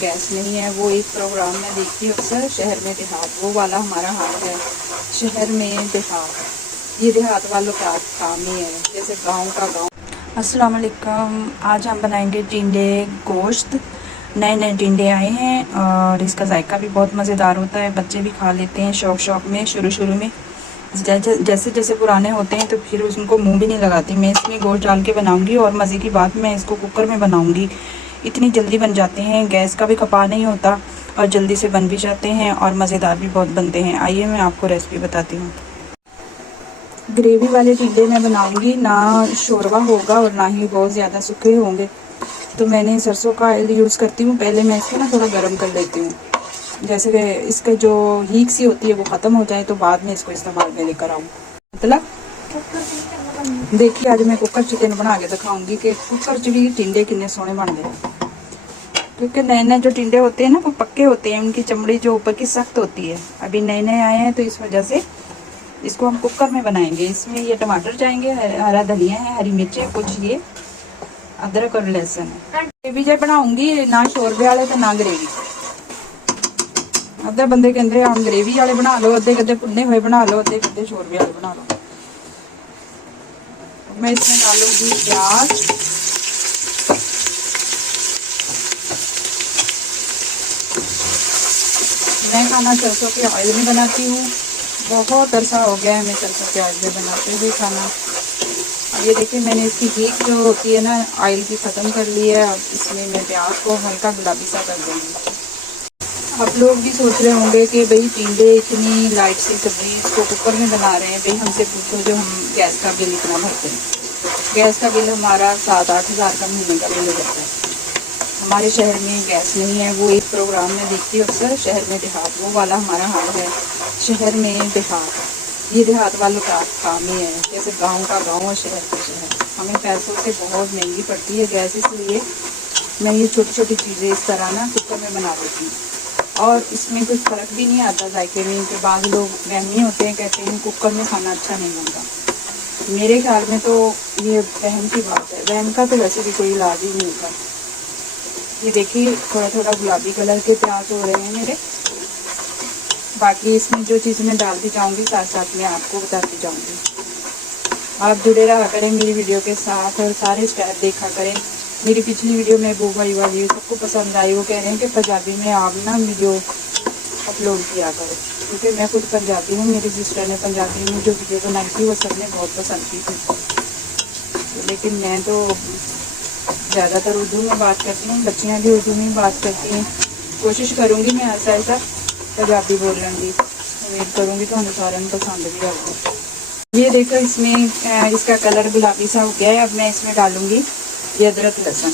Gas नहीं है। वो एक प्रोग्राम में देखती हूँ अक्सर, शहर में देहात, वो वाला हमारा हाल है। शहर में देहात, ये देहात वालों का काम ही है, जैसे गांव का गांव। अस्सलाम वालेकुम। आज हम बनाएंगे टिंडे गोश्त। नए नए टिंडे आए हैं और इसका जायका भी बहुत मज़ेदार होता है। बच्चे भी खा लेते हैं शौक शौक में। शुरू में जैसे जैसे पुराने होते हैं तो फिर उनको मुंह भी नहीं लगाती। मैं इसमें गोश्त डाल के बनाऊंगी और मज़े की बात, मैं इसको कुकर में बनाऊंगी। इतनी जल्दी बन जाते हैं, गैस का भी खपा नहीं होता और जल्दी से बन भी जाते हैं और मज़ेदार भी बहुत बनते हैं। आइए मैं आपको रेसिपी बताती हूँ। ग्रेवी वाले टिंडे मैं बनाऊंगी, ना शोरबा होगा और ना ही बहुत ज़्यादा सूखे होंगे। तो मैंने सरसों का ऑयल यूज़ करती हूँ। पहले मैं इसको ना थोड़ा गर्म कर लेती हूँ, जैसे कि इसका जो हीट सी होती है वो ख़त्म हो जाए, तो बाद में इसको इस्तेमाल में लेकर आऊँ। मतलब देखिए, आज मैं कुकर चिकन बना के दिखाऊंगी कि कुकर च भी टिंडे कितने सोहने बन गए। क्योंकि नए नए जो टिंडे होते हैं ना वो पक्के होते हैं, उनकी चमड़ी जो ऊपर की सख्त होती है। अभी नए नए आए हैं तो इस वजह से इसको हम कुकर में बनाएंगे। इसमें ये टमाटर जाएंगे, हरा धनिया है, हरी मिर्चें, कुछ ये अदरक और लहसुन है। ग्रेवी जब बनाऊंगी ना शोरबे वाले तो ना ग्रेवी। अद्धे बंदे कहते हम ग्रेवी वाले बना लो, अद्धे कहते भुने हुए बना लो, अद्धे कहते शोरबे वाले बना लो। मैं इसमें डालूंगी प्याज, मैं खाना सरसों के ऑयल में बनाती हूँ। बहुत अरसा हो गया है मैं सरसों के ऑयल में बनाते हुए खाना। अब ये देखिए, मैंने इसकी हीट जो होती है ना ऑयल की ख़त्म कर ली है। अब इसमें मैं प्याज को हल्का गुलाबी सा कर दूँगी। आप लोग भी सोच रहे होंगे कि भाई टिंडे इतनी लाइट सी सब्जी इसको कुकर में बना रहे हैं। भाई हमसे पूछो जो हम गैस का बिल इतना भरते हैं। गैस का बिल हमारा 7-8 हज़ार का महीने का बिल हो जाता है। हमारे शहर में गैस नहीं है। वो एक प्रोग्राम में देखती हूँ अक्सर, शहर में देहात, वो वाला हमारा हाल है। शहर में देहात, ये देहात वालों का काम ही है, जैसे गांव का गांव और शहर का शहर। हमें पैसों से बहुत महंगी पड़ती है गैस, इसलिए मैं ये छोटी छोटी चीज़ें इस तरह ना कुकर में बना देती हूँ और इसमें कोई फ़र्क भी नहीं आता जायके में। के बाद लोग वहमी होते हैं, कहते हैं कुकर में खाना अच्छा नहीं बनता। मेरे ख्याल में तो ये वहम की बात है। वहम का तो वैसे भी कोई इलाज ही नहीं होता। ये देखिए, थोड़ा थोड़ा गुलाबी कलर के प्याज हो रहे हैं मेरे। बाकी इसमें जो चीज़ मैं डालती जाऊंगी साथ साथ में आपको बताती जाऊंगी। आप जुड़े रहा करें मेरी वीडियो के साथ और सारे स्टेप देखा करें। मेरी पिछली वीडियो में बुबाई वाली सबको पसंद आई। वो कह रहे हैं कि पंजाबी में आप ना वीडियो अपलोड किया करो, क्योंकि मैं खुद पंजाबी हूँ। मेरी सिस्टर ने पंजाबी में जो वीडियो बनाई थी वो सबने बहुत पसंद की थी। लेकिन मैं तो ज़्यादातर उर्दू में बात करती हूँ, बच्चियाँ भी उर्दू में बात करती हैं। कोशिश करूँगी मैं ऐसा ऐसा पंजाबी बोलने की, उम्मीद करूँगी तो हमें सारे में पसंद भी आएगा। ये देखो, इसमें इसका कलर गुलाबी सा हो गया है। अब मैं इसमें डालूँगी ये अदरक लहसुन।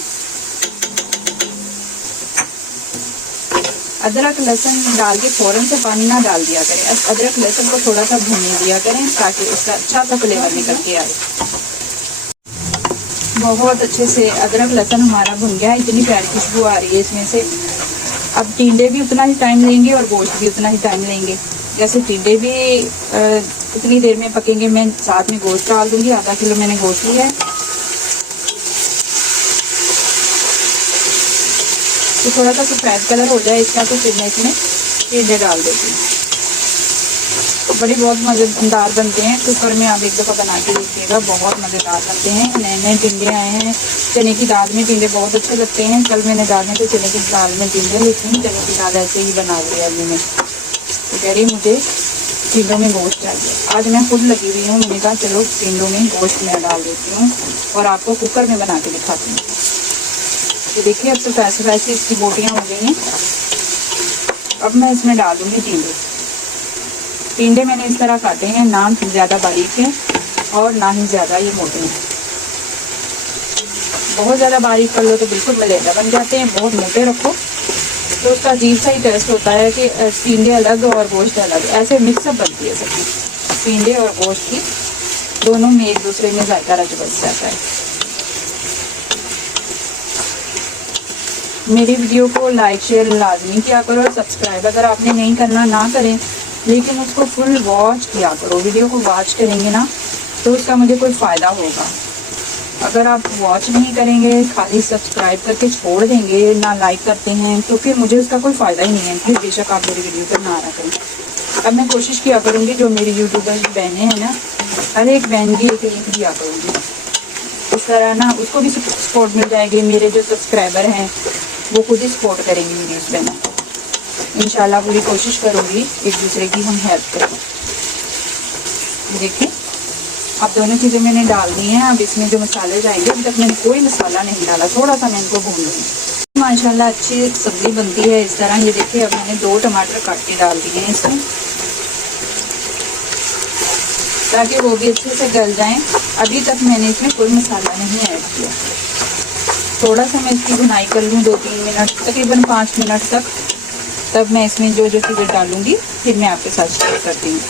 अदरक लहसुन डाल के फ़ौरन से पानी ना डाल दिया करें। अदरक लहसुन को थोड़ा सा भूनने दिया करें ताकि इसका अच्छा सा फ्लेवर निकल के आए। बहुत अच्छे से अदरक लहसुन हमारा भुन गया है, इतनी प्यारी खुशबू आ रही है इसमें से। अब टिंडे भी उतना ही टाइम लेंगे और गोश्त भी उतना ही टाइम लेंगे। जैसे टिंडे भी उतनी देर में पकेंगे, मैं साथ में गोश्त डाल दूँगी। आधा किलो मैंने गोश्त लिया है, तो थोड़ा सा सफ़ेद कलर हो जाए इसका तो फिर मैं इसमें टिंडे डाल देती हूँ। बड़ी बहुत मज़ेदार बनते हैं। कुकर में आप एक दफ़ा बना के देखिएगा, बहुत मज़ेदार बनते हैं। नए नए टिंडे आए हैं। चने की दाल में टिंडे बहुत अच्छे लगते हैं। कल मैंने दाल में तो चने की दाल में टिंडे, लेकिन चने की दाल ऐसे ही बना लिया मैंने। तो कह रही मुझे टिंडों में गोश्त चाहिए। आज मैं खुद लगी हुई हूँ, मैंने कहा चलो टिंडों में गोश्त मैं डाल देती हूँ और आपको कुकर में बना के दिखाती हूँ। तो देखिए, अब तो वैसे इसकी बोटियाँ हो गई हैं। अब मैं इसमें डाल दूँगी टिंडे। टिंडे मैंने इस तरह काटे हैं, ना ज़्यादा बारीक हैं और ना ही ज़्यादा ये मोटे हैं। बहुत ज़्यादा बारीक कर लो तो बिल्कुल मलेदा बन जाते हैं। बहुत मोटे रखो तो उसका अजीब सा ही टेस्ट होता है कि टिंडे अलग और गोश्त अलग, ऐसे मिक्सअप बनती है सब्जी। टिंडे और गोश्त की दोनों में एक दूसरे में जायका रच बस जाता है। मेरी वीडियो को लाइक शेयर लाजमी किया करो और सब्सक्राइब अगर आपने नहीं करना ना करें, लेकिन उसको फुल वॉच किया करो। वीडियो को वॉच करेंगे ना तो उसका मुझे कोई फ़ायदा होगा। अब अगर आप वॉच नहीं करेंगे, खाली सब्सक्राइब करके छोड़ देंगे, ना लाइक करते हैं, तो फिर मुझे उसका कोई फ़ायदा ही नहीं है। फिर बेशक आप मेरी वीडियो पर ना आया करें। अब मैं कोशिश किया करूँगी जो मेरी यूट्यूबर बहनें हैं ना, हर एक बहन की एक लिंक दिया करूँगी। इस तरह ना उसको भी सपोर्ट मिल जाएगी। मेरे जो सब्सक्राइबर हैं वो खुद ही सपोर्ट करेंगी मेरी इस बहनों को। इंशाल्लाह पूरी कोशिश करूँगी एक दूसरे की हम हेल्प करें। देखिए अब दोनों चीज़ें मैंने डाल दी हैं। अब इसमें जो मसाले जाएंगे, अभी तक मैंने कोई मसाला नहीं डाला, थोड़ा सा मैं इनको भून लूँगी। माशाल्लाह अच्छी सब्ज़ी बनती है इस तरह। ये देखिए अब मैंने 2 टमाटर काट के डाल दिए हैं इसमें, ताकि वो भी अच्छे से गल जाएं। अभी तक मैंने इसमें कोई मसाला नहीं ऐड किया। थोड़ा सा मैं इसकी भुनाई कर लूँ 2-3 मिनट, तकरीबन 5 मिनट तक। तब मैं इसमें जो जो चीज़ें डालूँगी फिर मैं आपके साथ शेयर करती हूँ।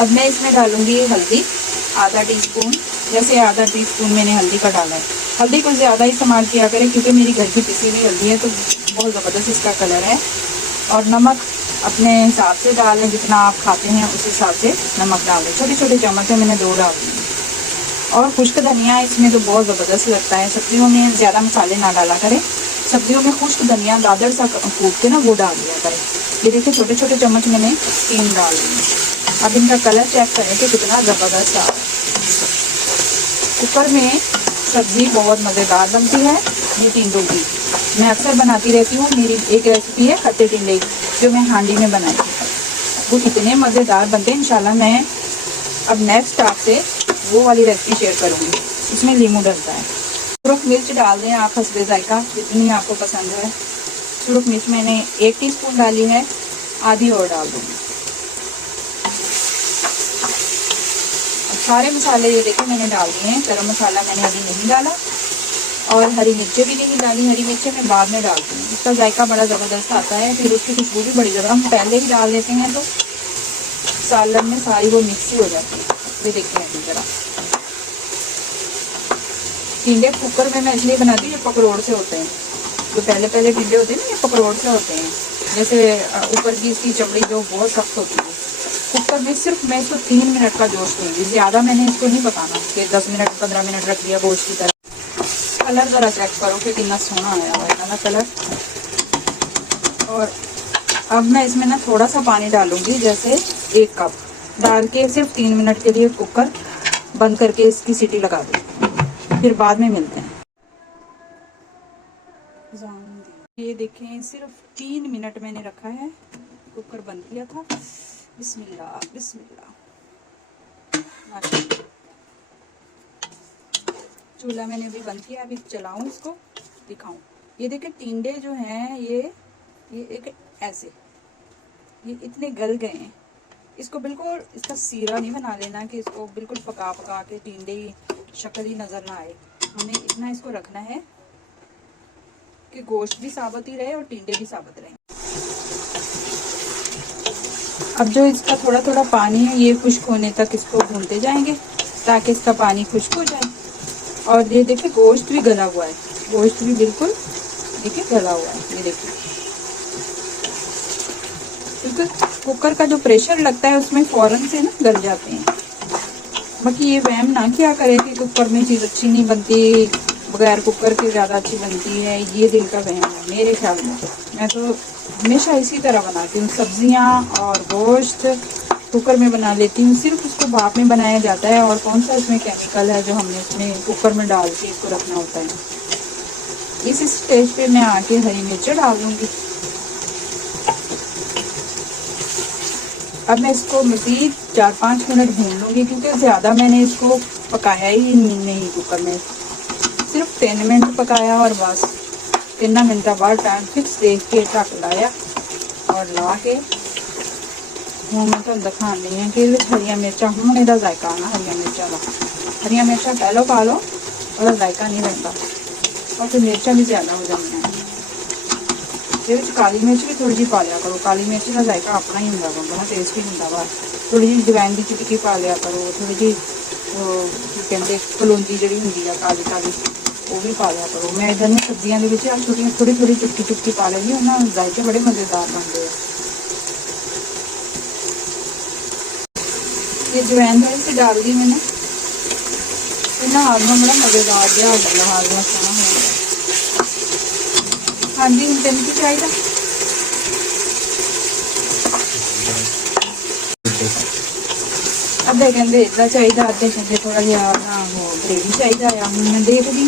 अब मैं इसमें डालूँगी हल्दी, आधा टीस्पून। जैसे आधा टीस्पून मैंने हल्दी का डाला है। हल्दी को ज़्यादा इस्तेमाल किया करें क्योंकि मेरी घर की पिसी हुई हल्दी है, तो बहुत ज़बरदस्त इसका कलर है। और नमक अपने हिसाब से डालें, जितना आप खाते हैं उस हिसाब से नमक डालें। छोटे छोटे चम्मच में मैंने 2 डाल दिए। और खुश्क धनिया इसमें तो बहुत ज़बरदस्त लगता है। सब्जियों में ज़्यादा मसाले ना डाला करें, सब्जियों में खुश्क धनिया दादर सा कूट के ना वो डाल दिया करें। ये देखिए छोटे छोटे चम्मच मैंने 3 डाल दिए। अब इनका कलर चेक करें कि कितना ज़बरदस्त आ। कुकर में सब्ज़ी बहुत मज़ेदार बनती है ये टिंडों की। मैं अक्सर बनाती रहती हूँ। मेरी एक रेसिपी है खट्टे टिंडे जो मैं हांडी में बनाई थी, वो कितने मज़ेदार बनते हैं। इंशाल्लाह मैं अब नेक्स्ट आपसे वो वाली रेसिपी शेयर करूँगी। इसमें लीमू डलता है। सुरख मिर्च डाल दें आप हस्बे जायका, जितनी आपको पसंद है। सुरख मिर्च मैंने 1 टीस्पून डाली है, आधी और डाल दूँगी। सारे मसाले ये देखिए मैंने डाल दिए हैं। गरम मसाला मैंने अभी नहीं डाला और हरी मिर्चें भी नहीं डाली। हरी मिर्चें मैं बाद में डालती हूँ, इसका जायका बड़ा ज़बरदस्त आता है। फिर उसकी खुशबू भी बड़ी ज़बरदस्त। हम पहले ही डाल देते हैं तो सालन में सारी वो मिक्सी हो जाती है। ये देखते हैं ज़रा। टिंडे कुकर में मैं इसलिए बनाती हूँ, ये पकड़ोड़ से होते हैं। जो पहले पहले टिंडे होते हैं ना, ये पकड़ोड़ से होते हैं। जैसे ऊपर की इसकी चमड़ी जो बहुत सख्त होती है। कुकर में सिर्फ मैं इसको 3 मिनट का जोश दूँगी, ज़्यादा मैंने इसको नहीं पकाना कि 10 मिनट 15 मिनट रख दिया गोश्त की तरह। कलर ज़रा चेक करो कि कितना सोना आया हुआ है ना कलर। और अब मैं इसमें ना थोड़ा सा पानी डालूँगी, जैसे 1 कप डाल के सिर्फ 3 मिनट के लिए कुकर बंद करके इसकी सीटी लगा दूँ। फिर बाद में मिलते हैं। ये देखें सिर्फ 3 मिनट मैंने रखा है, कुकर बंद किया था। बिस्मिल्लाह बिस्मिल्लाह। चूल्हा मैंने अभी बंद किया। अभी चलाऊं इसको, दिखाऊं। ये देखिए टिंडे जो हैं ये एक ऐसे ये इतने गल गए हैं। इसको बिल्कुल इसका सीरा नहीं बना लेना कि इसको बिल्कुल पका पका के टिंडे शक्ल ही नज़र ना आए। हमें इतना इसको रखना है कि गोश्त भी साबुत ही रहे और टिंडे भी साबुत रहे। अब जो इसका थोड़ा थोड़ा पानी है ये खुश्क होने तक इसको भूनते जाएंगे ताकि इसका पानी खुश्क हो जाए। और ये देखिए गोश्त भी गला हुआ है, गोश्त भी बिल्कुल देखिए गला हुआ है। ये देखिए क्योंकि कुकर का जो प्रेशर लगता है उसमें फ़ौरन से ना गल जाते हैं। बाकी ये वहम ना किया करे कि कुकर में चीज़ अच्छी नहीं बनती, बगैर कुकर के ज़्यादा अच्छी बनती है। ये दिल का वहम है मेरे ख्याल में। मैं तो हमेशा इसी तरह बनाती हूँ। सब्जियाँ और गोश्त कुकर में बना लेती हूँ। सिर्फ उसको भाप में बनाया जाता है और कौन सा इसमें केमिकल है जो हमने इसमें कुकर में डाल के इसको रखना होता है। इस स्टेज पे मैं आके हरी मिर्च डाल दूँगी। अब मैं इसको मज़ीद 4-5 मिनट भून लूँगी क्योंकि ज़्यादा मैंने इसको पकाया ही नहीं कुकर में। सिर्फ 3 मिनट पकाया और बस 3 मिनट बाद टाइम फिक्स देख के ढक लाया और ला के हूँ मैं तो दिखानी है कि हरिया मिर्चा हूँ ਇਹਦਾ जायका आना। हरिया मिर्चा का हरिया मिर्चा पहले पा लो और जायका नहीं रहता और फिर मिर्चा भी ज़्यादा हो जाती हैं। ये काली मिर्च भी थोड़ी जी पा लिया करो। काली मिर्च का जायका अपना ही होंगे, बड़ा टेस्टी होंगे वा। थोड़ी जी जवैन की चिटकी पा लिया करो। थोड़ी जी कहते कलौंजी जी होंगी काली काली वो भी पा लिया करो। मैं इधर में सब्जियों के छोटी थोड़ी थोड़ी चुटकी चुटकी पा लेंगी, उन्होंने जायके बड़े मज़ेदार बनते हैं। ये जवैन थोड़ी सी डाल दी मैंने। ना हाजमा बड़ा मज़ेदार जहा हो गया, हाजमा सोना हो गया। हाँ जी, हम तेन की चाहिए अद्धे कहते इदा चाहिए, अद्धे कहते थोड़ा जहा ना वो ग्रेवी चाहिए। हम मैं देख दी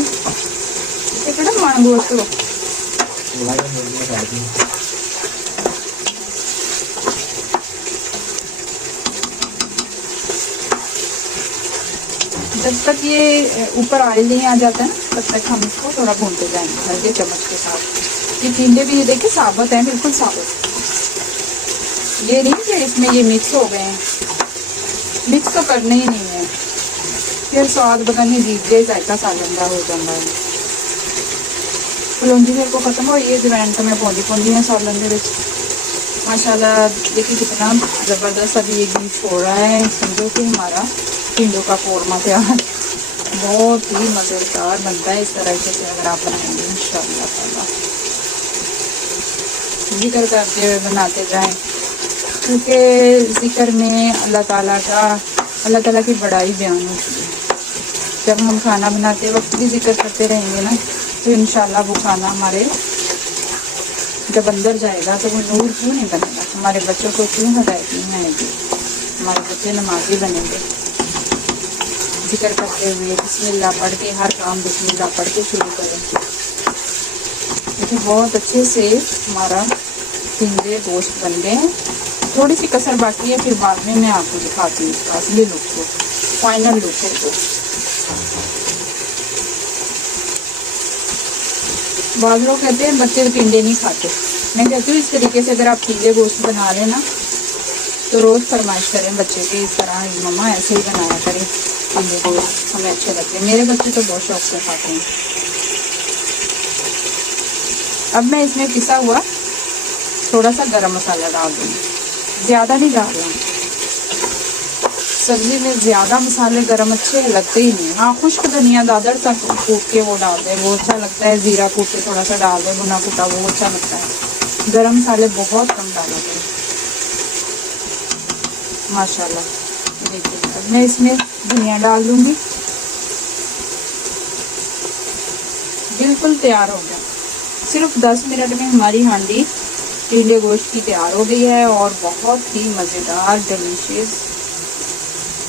कि मन गोश्त जब तक ये ऊपर ऑयल नहीं आ जाता है तब तक हम इसको थोड़ा भूनते जाएंगे हल्के चम्मच के साथ। ये टिंडे भी ये देखिए साबुत हैं, बिल्कुल साबुत, ये नहीं कि इसमें ये मिक्स हो गए हैं, मिक्स तो करने ही नहीं है, फिर स्वाद पता नहीं अजीब जिहा जायका सालन का हो जाता है। कलौंजी मेरे को खत्म हो ये जवैन तो मैं पौंदी है सालन के। माशाल्लाह देखिए कितना ज़बरदस्त अभी ये घी छोड़ रहा है। समझो कि हमारा टिंडों का कौरमा तैयार, बहुत ही मज़ेदार बनता है इस तरह से अगर आप बनाएंगे इंशाअल्लाह ताला। जिक्र करते हुए बनाते जाएं, क्योंकि जिक्र में अल्लाह ताला की बड़ाई बयान होती है। जब हम खाना बनाते वक्त भी जिक्र करते रहेंगे ना तो इंशाअल्लाह वो खाना हमारे जब अंदर जाएगा तो वो नूर क्यों नहीं बनेगा, हमारे बच्चों को क्यों हिदायत नहीं आएगी, हमारे बच्चे नमाजी बनेंगे। जिक्र करते हुए बिस्मिल्लाह पढ़ के हर काम बिस्मिल्लाह पढ़ के शुरू करें। देखिए बहुत अच्छे से हमारा टिंडे गोश्त बन गए हैं। थोड़ी सी कसर बाकी है, फिर बाद में मैं आपको दिखाती हूँ इसका असली लुक को, फाइनल लुक है तो। बाद लोग कहते हैं बच्चे तो टिंडे नहीं खाते, मैं कहती हूँ इस तरीके से अगर आप टिंडे गोश्त बना रहे ना तो रोज़ फरमाइश करें बच्चे के, इस तरह मम्मा ऐसे ही बनाया करें टिंडे गोश्त, हमें अच्छे लगते हैं। मेरे बच्चे तो बहुत शौक से खाते हैं। अब मैं इसमें पिसा हुआ थोड़ा सा गरम मसाला डाल दूँगी, ज़्यादा नहीं डालना। सब्ज़ी में ज़्यादा मसाले गरम अच्छे लगते ही नहीं। हाँ, खुश्क धनिया दादर सा कूट के वो डाल दें, वो अच्छा लगता है। ज़ीरा कूट के थोड़ा सा डाल दें, भुना कूटा, वो अच्छा लगता है। गरम मसाले बहुत कम डाला करें माशाल्लाह। देखिए अब मैं इसमें धनिया डाल दूँगी, बिल्कुल तैयार हो गया। सिर्फ 10 मिनट में हमारी हांडी टिंडे गोश्त की तैयार हो गई है और बहुत ही मज़ेदार डिलीशियस।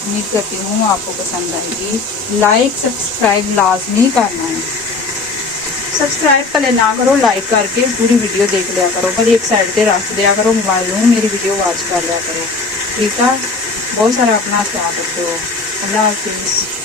उम्मीद करती हूँ आपको पसंद आएगी। लाइक सब्सक्राइब लाजमी करना है। सब्सक्राइब पहले ना करो, लाइक करके पूरी वीडियो देख लिया करो, पर एक साइड पे रख दिया करो मोबाइल में, मेरी वीडियो वॉच कर लिया करो, ठीक है। बहुत सारा अपना ख्याल रखते हो। अल्लाह हाफिज़।